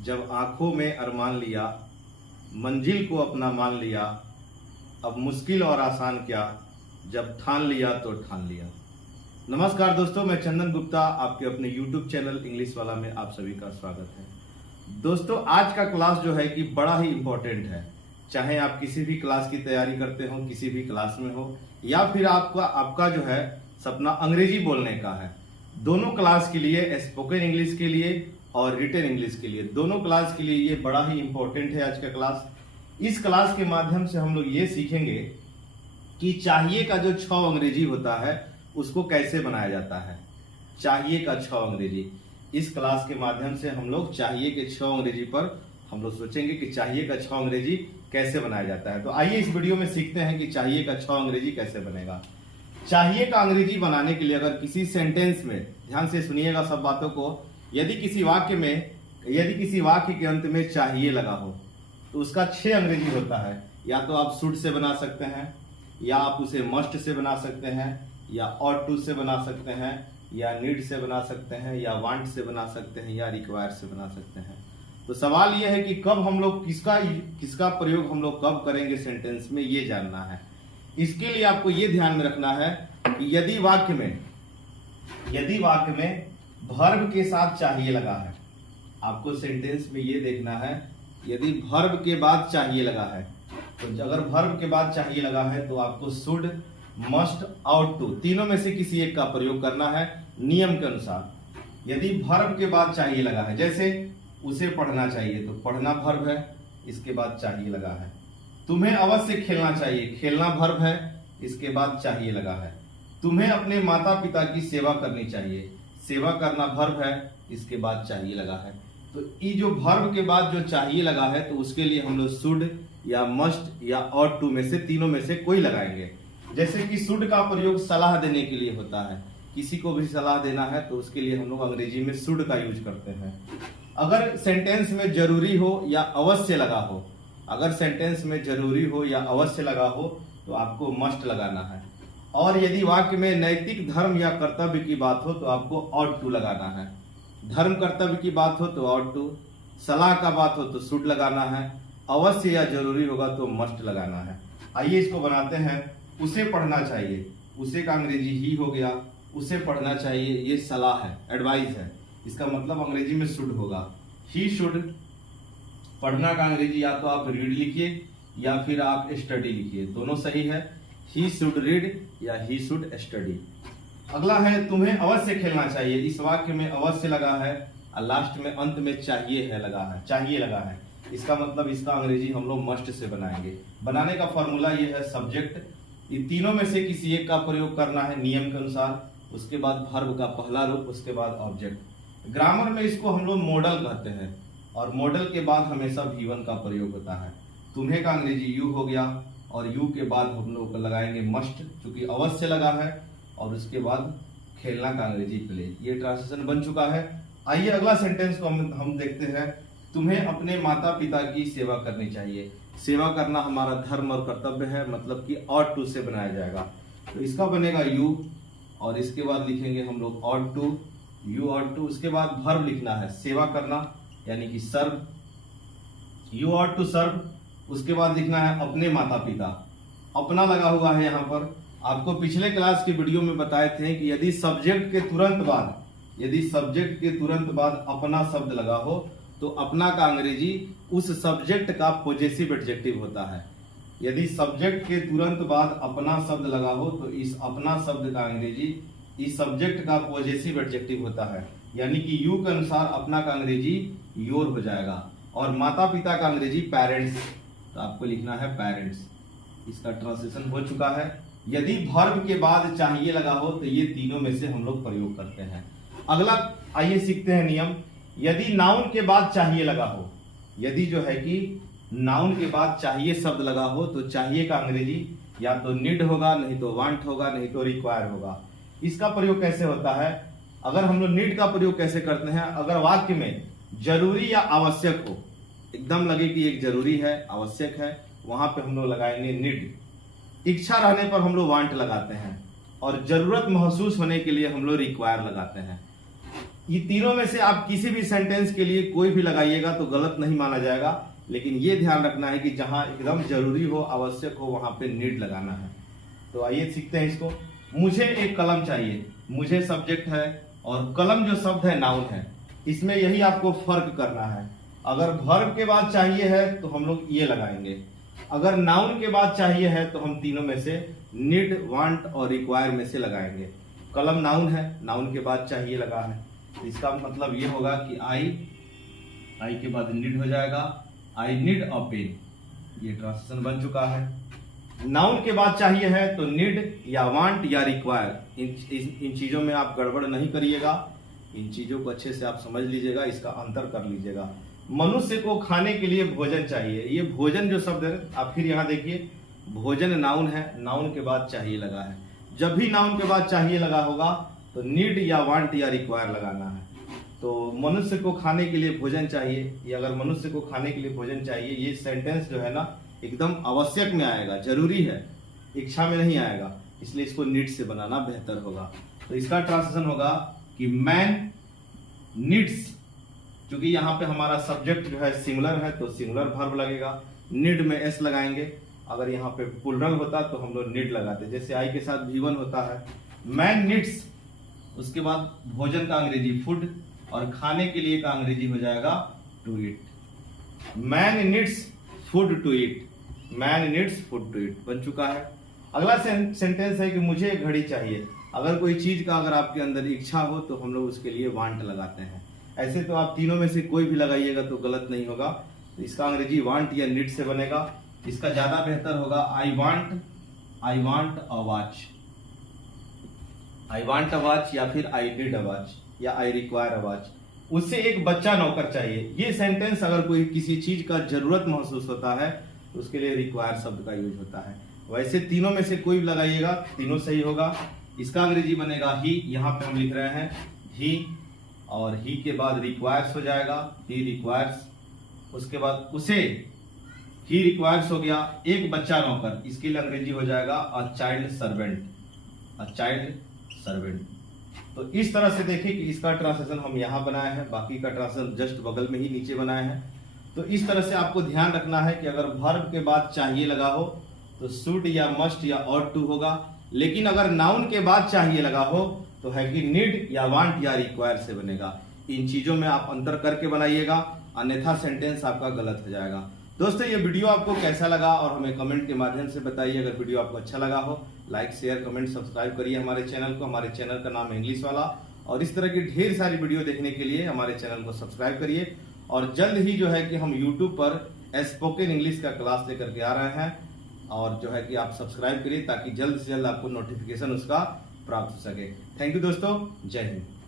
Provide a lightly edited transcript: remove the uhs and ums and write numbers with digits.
जब आंखों में अरमान लिया, मंजिल को अपना मान लिया, अब मुश्किल और आसान क्या, जब ठान लिया तो ठान लिया। नमस्कार दोस्तों, मैं चंदन गुप्ता, आपके अपने YouTube चैनल इंग्लिश वाला में आप सभी का स्वागत है। दोस्तों, आज का क्लास जो है कि बड़ा ही इम्पोर्टेंट है। चाहे आप किसी भी क्लास की तैयारी करते हो, किसी भी क्लास में हो, या फिर आपका जो है सपना अंग्रेजी बोलने का है, दोनों क्लास के लिए, स्पोकन इंग्लिश के लिए और रिटन इंग्लिश के लिए, दोनों क्लास के लिए ये बड़ा ही इंपॉर्टेंट है आज का क्लास। इस क्लास के माध्यम से हम लोग ये सीखेंगे कि चाहिए का जो 6 अंग्रेजी होता है उसको कैसे बनाया जाता है। चाहिए का 6 अंग्रेजी, इस क्लास के माध्यम से हम लोग चाहिए के 6 अंग्रेजी पर हम लोग सोचेंगे कि चाहिए का 6 अंग्रेजी कैसे बनाया जाता है। तो आइए इस वीडियो में सीखते हैं कि चाहिए का 6 अंग्रेजी कैसे बनेगा। चाहिए का अंग्रेजी बनाने के लिए अगर किसी सेंटेंस में, ध्यान से सुनिएगा सब बातों को, यदि किसी वाक्य के अंत में चाहिए लगा हो तो उसका 6 अंग्रेजी होता है। या तो आप शुड से बना सकते हैं, या आप उसे मस्ट से बना सकते हैं, या ऑट टू से बना सकते हैं, या नीड से बना सकते हैं, या वांट से बना सकते हैं, या रिक्वायर से बना सकते हैं। तो सवाल यह है कि कब हम लोग किसका प्रयोग हम लोग कब करेंगे सेंटेंस में, ये जानना है। इसके लिए आपको ये ध्यान में रखना है कि यदि वाक्य में वर्ब के साथ चाहिए लगा है, आपको सेंटेंस में ये देखना है, यदि वर्ब के बाद चाहिए लगा है, तो अगर वर्ब के बाद चाहिए लगा है तो आपको शुड, मस्ट, आउट टू तीनों में से किसी एक का प्रयोग करना है नियम के अनुसार। यदि वर्ब के बाद चाहिए लगा है, जैसे उसे पढ़ना चाहिए तो पढ़ना वर्ब है, इसके बाद चाहिए लगा है। तुम्हें अवश्य खेलना चाहिए, खेलना वर्ब है, इसके बाद चाहिए लगा है। तुम्हें अपने माता पिता की सेवा करनी चाहिए, सेवा करना वर्ब है, इसके बाद चाहिए लगा है। तो ये जो वर्ब के बाद जो चाहिए लगा है तो उसके लिए हम लोग शुड या मस्ट या ऑट टू में से तीनों में से कोई लगाएंगे। जैसे कि शुड का प्रयोग सलाह देने के लिए होता है, किसी को भी सलाह देना है तो उसके लिए हम लोग अंग्रेजी में शुड का यूज करते हैं। अगर सेंटेंस में जरूरी हो या अवश्य लगा हो, अगर सेंटेंस में जरूरी हो या अवश्य लगा हो तो आपको मस्ट लगाना है। और यदि वाक्य में नैतिक, धर्म या कर्तव्य की बात हो तो आपको ऑट टू लगाना है। धर्म कर्तव्य की बात हो तो ऑट टू, सलाह का बात हो तो शुड लगाना है, अवश्य या जरूरी होगा तो मस्ट लगाना है। आइए इसको बनाते हैं। उसे पढ़ना चाहिए, उसे का अंग्रेजी ही हो गया। उसे पढ़ना चाहिए, ये सलाह है, एडवाइस है, इसका मतलब अंग्रेजी में शुड होगा। ही शुड, पढ़ना का अंग्रेजी या तो आप रीड लिखिए या फिर आप स्टडी लिखिए, दोनों सही है। ही शुड रीड या ही शुड स्टडी। अगला है तुम्हें अवश्य खेलना चाहिए, इस वाक्य में अवश्य लगा है और लास्ट में अंत में चाहिए लगा है, इसका मतलब इसका अंग्रेजी हम लोग मस्ट से बनाएंगे। बनाने का फॉर्मूला ये है, सब्जेक्ट, ये तीनों में से किसी एक का प्रयोग करना है नियम के अनुसार, उसके बाद वर्ब का पहला रूप, उसके बाद ऑब्जेक्ट। ग्रामर में इसको हम लोग मॉडल कहते हैं और मॉडल के बाद हमेशा V1 का प्रयोग होता है। तुम्हें का अंग्रेजी यू हो गया और यू के बाद हम लोग लगाएंगे मस्ट, चूंकि अवश्य लगा है, और उसके बाद खेलना का अंग्रेजी प्ले। ये ट्रांसलेशन बन चुका है। आइए अगला सेंटेंस को हम देखते हैं। तुम्हें अपने माता पिता की सेवा करनी चाहिए, सेवा करना हमारा धर्म और कर्तव्य है, मतलब कि ऑट टू से बनाया जाएगा। तो इसका बनेगा यू और इसके बाद लिखेंगे हम लोग ought to, you ought to. उसके बाद वर्ब लिखना है, सेवा करना यानी कि serve, you ought to serve. उसके बाद लिखना है अपने माता पिता, अपना लगा हुआ है यहाँ पर। आपको पिछले क्लास के वीडियो में बताए थे कि यदि सब्जेक्ट के तुरंत बाद अपना शब्द लगा हो तो अपना का अंग्रेजी उस सब्जेक्ट का पॉजेसिव एडजेक्टिव होता है। यदि सब्जेक्ट के तुरंत बाद अपना शब्द लगा हो तो इस अपना शब्द का अंग्रेजी इस सब्जेक्ट का पॉजेसिव एडजेक्टिव होता है, यानी कि यू के अनुसार अपना का अंग्रेजी योर हो जाएगा और माता पिता का अंग्रेजी पेरेंट्स, तो आपको लिखना है पेरेंट्स। इसका ट्रांसलेशन हो चुका है। यदि वर्ब के बाद चाहिए लगा हो तो ये तीनों में से हम लोग प्रयोग करते हैं। अगला आइए सीखते हैं नियम। यदि नाउन के बाद चाहिए लगा हो, यदि जो है कि नाउन के बाद चाहिए शब्द लगा हो तो चाहिए का अंग्रेजी या तो नीड होगा, नहीं तो वांट होगा, नहीं तो रिक्वायर होगा। इसका प्रयोग कैसे होता है? अगर हम लोग नीड का प्रयोग कैसे करते हैं? अगर वाक्य में जरूरी या आवश्यक हो, एकदम लगे कि एक जरूरी है, आवश्यक है, वहां पे हम लोग लगाएंगे नीड। इच्छा रहने पर हम लोग वांट लगाते हैं और जरूरत महसूस होने के लिए हम लोग रिक्वायर लगाते हैं। ये तीनों में से आप किसी भी सेंटेंस के लिए कोई भी लगाइएगा तो गलत नहीं माना जाएगा, लेकिन ये ध्यान रखना है कि जहां एकदम जरूरी हो, आवश्यक हो, वहां पे नीड लगाना है। तो आइए सीखते हैं इसको। मुझे एक कलम चाहिए, मुझे सब्जेक्ट है और कलम जो शब्द है नाउन है। इसमें यही आपको फर्क करना है। अगर वर्ब के बाद चाहिए है तो हम लोग ये लगाएंगे, अगर नाउन के बाद चाहिए है तो हम तीनों में से नीड, वांट और रिक्वायर में से लगाएंगे। कलम नाउन है, नाउन के बाद चाहिए लगा है, तो इसका मतलब ये होगा कि आई के बाद नीड हो जाएगा, आई नीड अ पेन। ये ट्रांसलेशन बन चुका है। नाउन के बाद चाहिए है तो नीड या वांट या रिक्वायर, इन चीजों में आप गड़बड़ नहीं करिएगा। इन चीजों को अच्छे से आप समझ लीजिएगा, इसका अंतर कर लीजिएगा। मनुष्य को खाने के लिए भोजन चाहिए, ये भोजन जो शब्द है, आप फिर यहाँ देखिए, भोजन नाउन है, नाउन के बाद चाहिए लगा है। जब भी नाउन के बाद चाहिए लगा होगा तो नीड या वांट या रिक्वायर लगाना है। तो मनुष्य को खाने के लिए भोजन चाहिए, ये अगर मनुष्य को खाने के लिए भोजन चाहिए, ये सेंटेंस जो है ना एकदम आवश्यक में आएगा, जरूरी है, इच्छा में नहीं आएगा, इसलिए इसको नीड से बनाना बेहतर होगा। तो इसका ट्रांसलेशन होगा कि मैन नीड्स, क्योंकि यहाँ पे हमारा सब्जेक्ट जो है सिंगुलर है तो सिंगुलर वर्ब लगेगा, नीड में एस लगाएंगे। अगर यहाँ पे प्लुरल होता तो हम लोग नीड लगाते, जैसे आई के साथ V1 होता है। मैन नीड्स, उसके बाद भोजन का अंग्रेजी फूड और खाने के लिए का अंग्रेजी हो जाएगा to eat. Man needs food to eat, man needs food to eat बन चुका है। अगला सेंटेंस है कि मुझे एक घड़ी चाहिए। अगर कोई चीज का अगर आपके अंदर इच्छा हो तो हम लोग उसके लिए वांट लगाते हैं। ऐसे तो आप तीनों में से कोई भी लगाइएगा तो गलत नहीं होगा। तो इसका अंग्रेजी वांट या नीड से बनेगा। इसका ज्यादा बेहतर होगा I want a watch, I want a watch या फिर आई नीड अ वॉच या आई रिक्वायर अ वॉच। उससे एक बच्चा नौकर चाहिए। ये सेंटेंस अगर कोई किसी चीज का जरूरत महसूस होता है तो उसके लिए रिक्वायर शब्द का यूज होता है। वैसे तीनों में से कोई भी लगाइएगा, तीनों सही होगा। इसका अंग्रेजी बनेगा ही, यहाँ पे हम लिख रहे हैं ही, और ही के बाद रिक्वायर्स हो जाएगा, ही रिक्वायर्स। उसके बाद उसे, ही रिक्वायर्स हो गया। एक बच्चा नौकर, इसके लिए अंग्रेजी हो जाएगा a child servant, a child servant. तो इस तरह से देखिए कि इसका ट्रांसलेशन हम यहाँ बनाए हैं, बाकी का ट्रांसलेशन जस्ट बगल में ही नीचे बनाए हैं। तो इस तरह से आपको ध्यान रखना है कि अगर वर्ब के बाद चाहिए लगा हो तो शुड या मस्ट या ऑट टू होगा, लेकिन अगर नाउन के बाद चाहिए लगा हो तो है कि नीड या वांट या रिक्वायर से बनेगा। इन चीजों में आप अंतर करके बनाइएगा, अन्यथा सेंटेंस आपका गलत हो जाएगा। दोस्तों, ये वीडियो आपको कैसा लगा और हमें कमेंट के माध्यम से बताइए। अगर वीडियो आपको अच्छा लगा हो, लाइक, शेयर, कमेंट, सब्सक्राइब करिए हमारे चैनल को। हमारे चैनल का नाम है इंग्लिश वाला, और इस तरह की ढेर सारी वीडियो देखने के लिए हमारे चैनल को सब्सक्राइब करिए। और जल्द ही जो है कि हम यूट्यूब पर स्पोकन इंग्लिश का क्लास लेकर के आ रहे हैं, और जो है कि आप सब्सक्राइब करिए ताकि जल्द से जल्द आपको नोटिफिकेशन उसका प्राप्त हो सके। थैंक यू दोस्तों, जय हिंद।